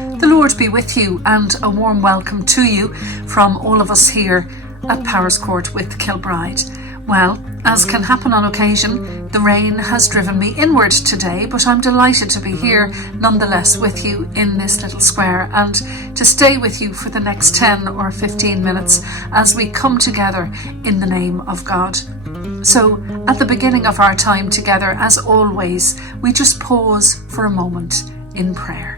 The Lord be with you, and a warm welcome to you from all of us here at Powerscourt with Kilbride. Well, as can happen on occasion, the rain has driven me inward today, but I'm delighted to be here nonetheless with you in this little square and to stay with you for the next 10 or 15 minutes as we come together in the name of God. So, at the beginning of our time together, as always, we just pause for a moment in prayer.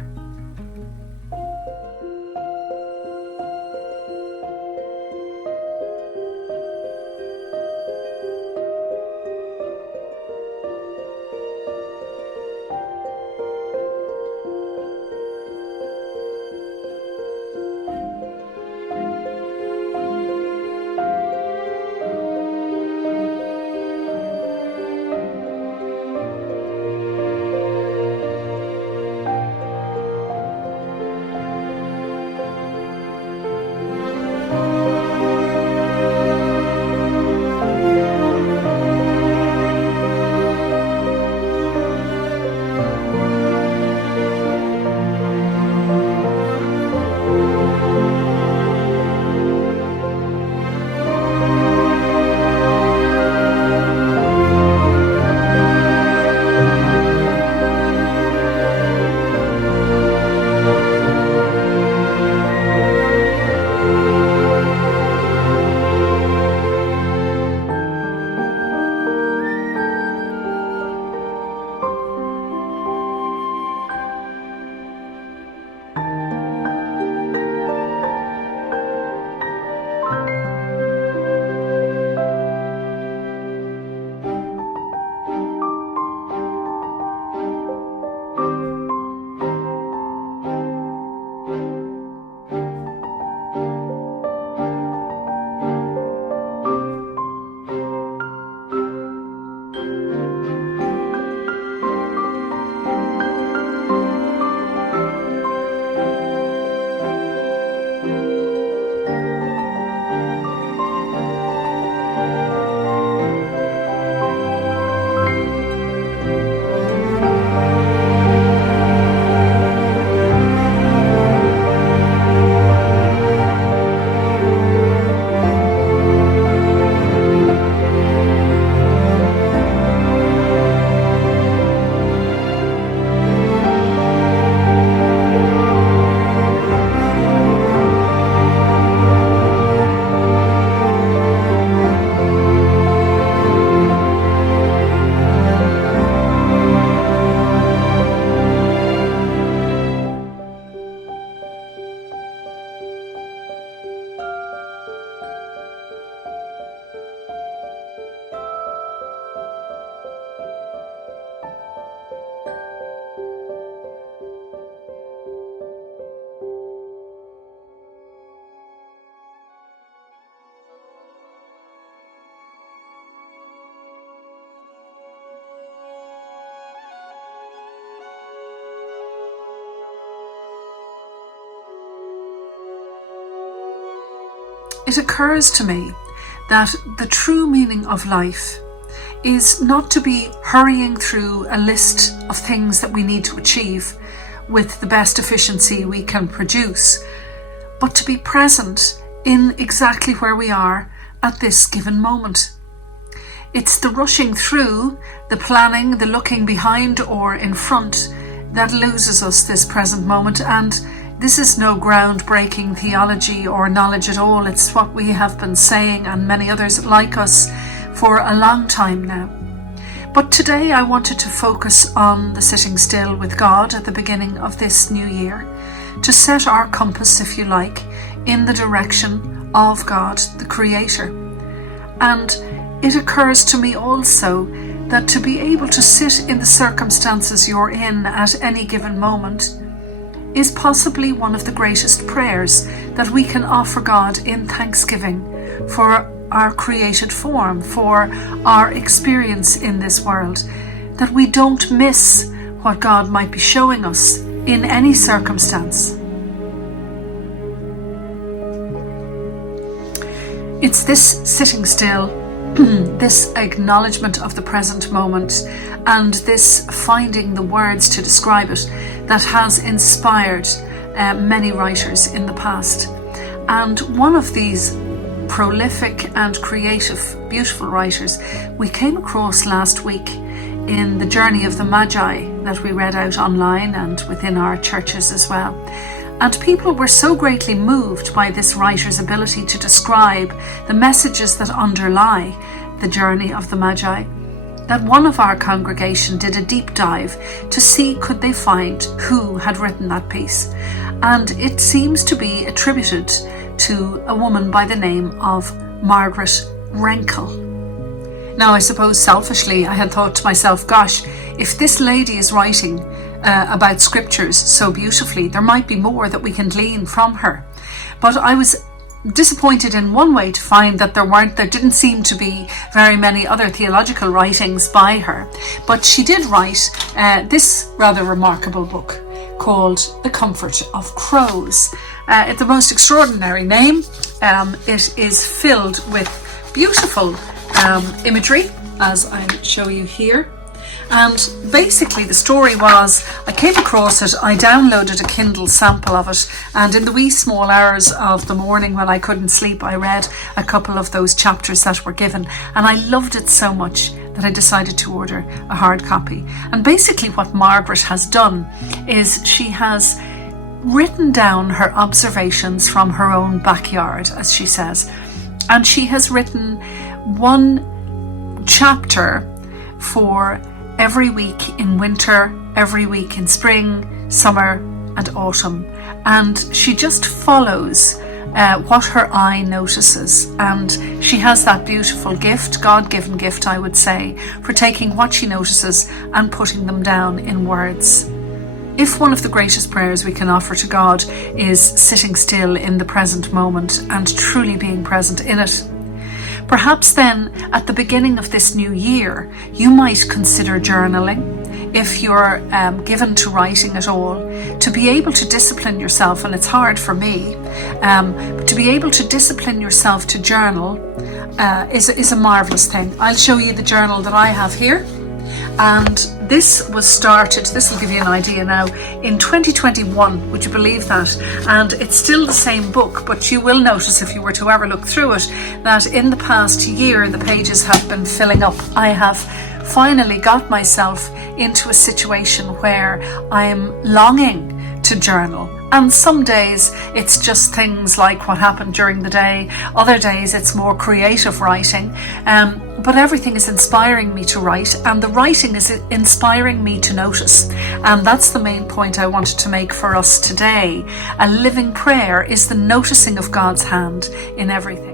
It occurs to me that the true meaning of life is not to be hurrying through a list of things that we need to achieve with the best efficiency we can produce, but to be present in exactly where we are at this given moment. It's the rushing through, the planning, the looking behind or in front that loses us this present moment, and this is no groundbreaking theology or knowledge at all. It's what we have been saying, and many others like us, for a long time now. But today I wanted to focus on the sitting still with God at the beginning of this new year, to set our compass, if you like, in the direction of God, the Creator. And it occurs to me also that to be able to sit in the circumstances you're in at any given moment is possibly one of the greatest prayers that we can offer God in thanksgiving for our created form, for our experience in this world, that we don't miss what God might be showing us in any circumstance. It's this sitting still, this acknowledgement of the present moment, and this finding the words to describe it that has inspired many writers in the past. And one of these prolific and creative, beautiful writers we came across last week in the Journey of the Magi that we read out online and within our churches as well. And people were so greatly moved by this writer's ability to describe the messages that underlie the Journey of the Magi, that one of our congregation did a deep dive to see could they find who had written that piece. And it seems to be attributed to a woman by the name of Margaret Renkel. Now, I suppose selfishly I had thought to myself, gosh, if this lady is writing about scriptures so beautifully, there might be more that we can glean from her. But I was disappointed in one way to find that there didn't seem to be very many other theological writings by her. But she did write this rather remarkable book called The Comfort of Crows. It's the most extraordinary name. It is filled with beautiful imagery, as I show you here. And basically the story was, I came across it, I downloaded a Kindle sample of it, and in the wee small hours of the morning when I couldn't sleep, I read a couple of those chapters that were given, and I loved it so much that I decided to order a hard copy. And basically what Margaret has done is she has written down her observations from her own backyard, as she says, and she has written one chapter for every week in winter, every week in spring, summer and autumn. And she just follows what her eye notices. And she has that beautiful gift, God-given gift, I would say, for taking what she notices and putting them down in words. If one of the greatest prayers we can offer to God is sitting still in the present moment and truly being present in it, perhaps then at the beginning of this new year, you might consider journaling. If you're given to writing at all, to be able to discipline yourself, and it's hard for me, but to be able to discipline yourself to journal is a marvellous thing. I'll show you the journal that I have here. And this was started, this will give you an idea now, in 2021, would you believe that? And it's still the same book, but you will notice if you were to ever look through it, that in the past year the pages have been filling up. I have finally got myself into a situation where I am longing to journal. And some days it's just things like what happened during the day. Other days it's more creative writing. But everything is inspiring me to write, and the writing is inspiring me to notice. And that's the main point I wanted to make for us today. A living prayer is the noticing of God's hand in everything.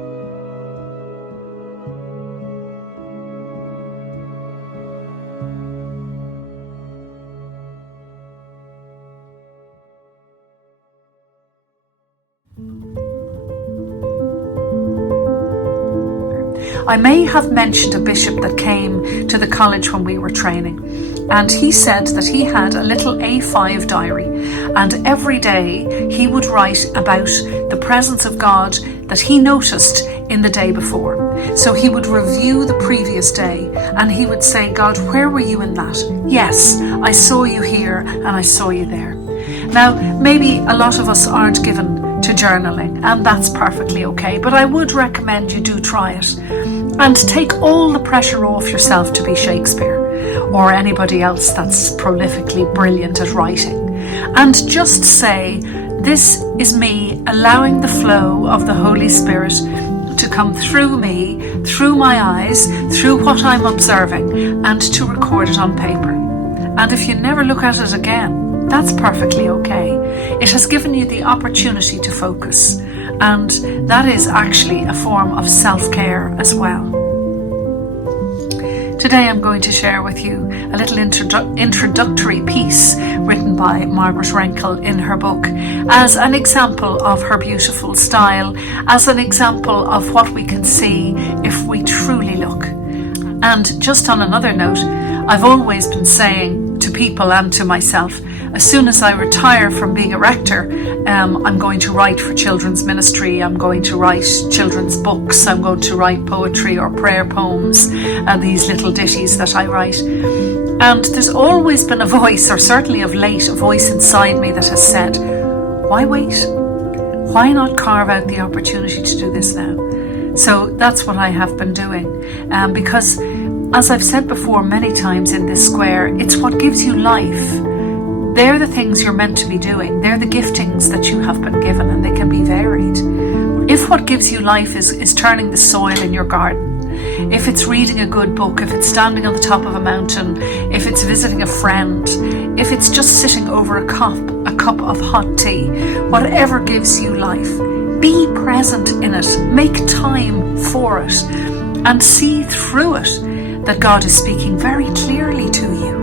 I may have mentioned a bishop that came to the college when we were training, and he said that he had a little A5 diary, and every day he would write about the presence of God that he noticed in the day before. So he would review the previous day and he would say, God, where were you in that? Yes, I saw you here and I saw you there. Now, maybe a lot of us aren't given to journaling, and that's perfectly okay, but I would recommend you do try it. And take all the pressure off yourself to be Shakespeare or anybody else that's prolifically brilliant at writing. And just say, this is me allowing the flow of the Holy Spirit to come through me, through my eyes, through what I'm observing, and to record it on paper. And if you never look at it again, that's perfectly okay. It has given you the opportunity to focus. And that is actually a form of self-care as well. Today I'm going to share with you a little introductory piece written by Margaret Renkel in her book as an example of her beautiful style, as an example of what we can see if we truly look. And just on another note, I've always been saying to people and to myself, as soon as I retire from being a rector, I'm going to write for children's ministry, I'm going to write children's books, I'm going to write poetry or prayer poems, these little ditties that I write. And there's always been a voice, or certainly of late, a voice inside me that has said, why wait? Why not carve out the opportunity to do this now? So that's what I have been doing, because as I've said before many times in this square, it's what gives you life. They're the things you're meant to be doing. They're the giftings that you have been given, and they can be varied. If what gives you life is turning the soil in your garden, if it's reading a good book, if it's standing on the top of a mountain, if it's visiting a friend, if it's just sitting over a cup of hot tea, whatever gives you life, be present in it, make time for it, and see through it that God is speaking very clearly to you.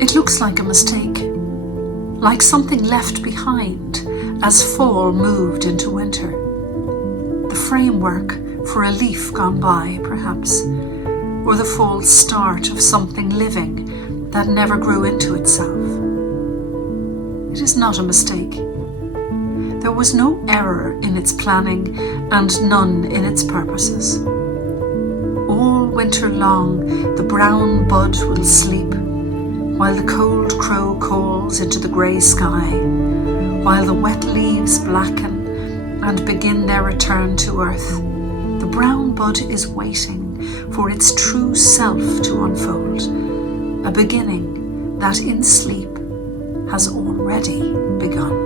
It looks like a mistake, like something left behind as fall moved into winter. The framework for a leaf gone by, perhaps, or the false start of something living that never grew into itself. It is not a mistake. There was no error in its planning and none in its purposes. All winter long the brown bud will sleep, while the cold crow calls into the grey sky, while the wet leaves blacken and begin their return to earth. The brown bud is waiting for its true self to unfold, a beginning that in sleep has already begun.